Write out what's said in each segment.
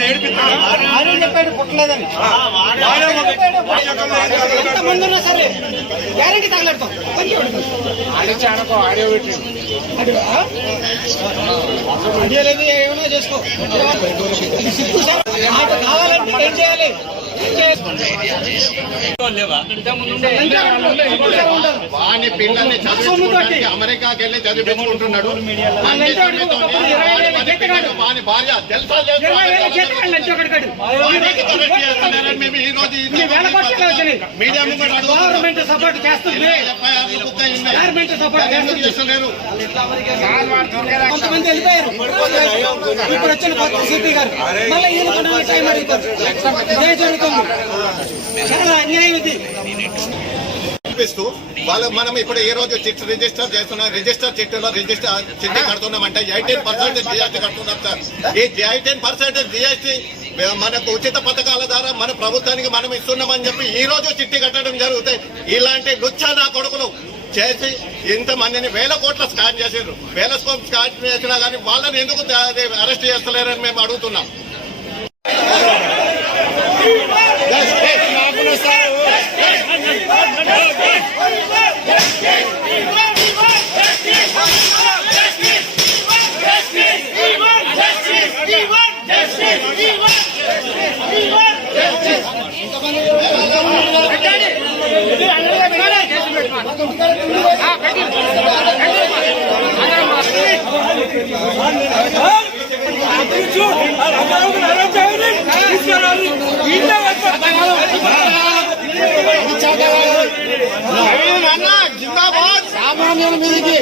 ఏడిపిస్తాడు ఏడిపిస్తాడు ఆయన చెప్పాడు పుట్టలేదని. వాడే ఒక- ఎంత మంది ఉన్నా సరే గ్యారంటీ తగలడతాం. ఆడియో లేదు ఏమైనా చేసుకో. నాకు కావాలంటే ఏం చేయాలి? ఏం చేయాలి? లేవా? వాని పిల్లల్ని అమెరికాకి వెళ్ళి చదివించుకుంటున్నాడు. గవర్నమెంట్ సపోర్ట్ చేస్తుంది. గవర్నమెంట్ సపోర్ట్ కొంతమంది వెళ్ళిపోయారు. ఇప్పుడు వచ్చిన కొత్త సిపి గారు. మళ్ళీ ఈయన కొన్నాళ్ళు టైం అడుగుతారు. ఇదే జరుగుతుంది. చాలా అన్యాయం ఇది. చూపిస్తూ వాళ్ళు మనం ఇప్పుడు ఈ రోజు చిట్ రిజిస్టర్ చేస్తున్నాం రిజిస్టర్ చిట్టులో రిజిస్టర్ చిట్టి కడుతున్నామంటే ఎయిటీన్ పర్సెంటేజ్ జిఎస్టీ కడుతున్నాం సార్. ఈ ఎయిటీన్ పర్సెంటేజ్ జిఎస్టీ మనకు ఉచిత పథకాల ద్వారా మన ప్రభుత్వానికి మనం ఇస్తున్నామని చెప్పి ఈ రోజు చిట్టి కట్టడం జరుగుతాయి ఇలాంటి లుచ్చా నా కొడుకులు చేసి ఇంతమందిని వేల కోట్ల స్కాన్ చేసారు వేల కోట్ల స్కాన్ చేసినా కానీ వాళ్ళని ఎందుకు అరెస్ట్ చేస్తలేరని మేము అడుగుతున్నాం. Ah, సామాన్యుల మీదకి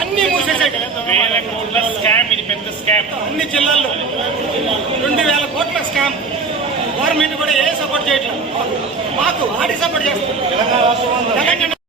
అన్ని మూసేసాయి వేల కోట్ల స్కామ్ ఇది పెద్ద స్కామ్. అన్ని జిల్లాల్లో రెండు వేల కోట్ల స్కామ్. గవర్నమెంట్ కూడా ఏ సపోర్ట్ చేయట్లేదు. మాకు ఆడి సపోర్ట్ చేస్తారు తెలంగాణ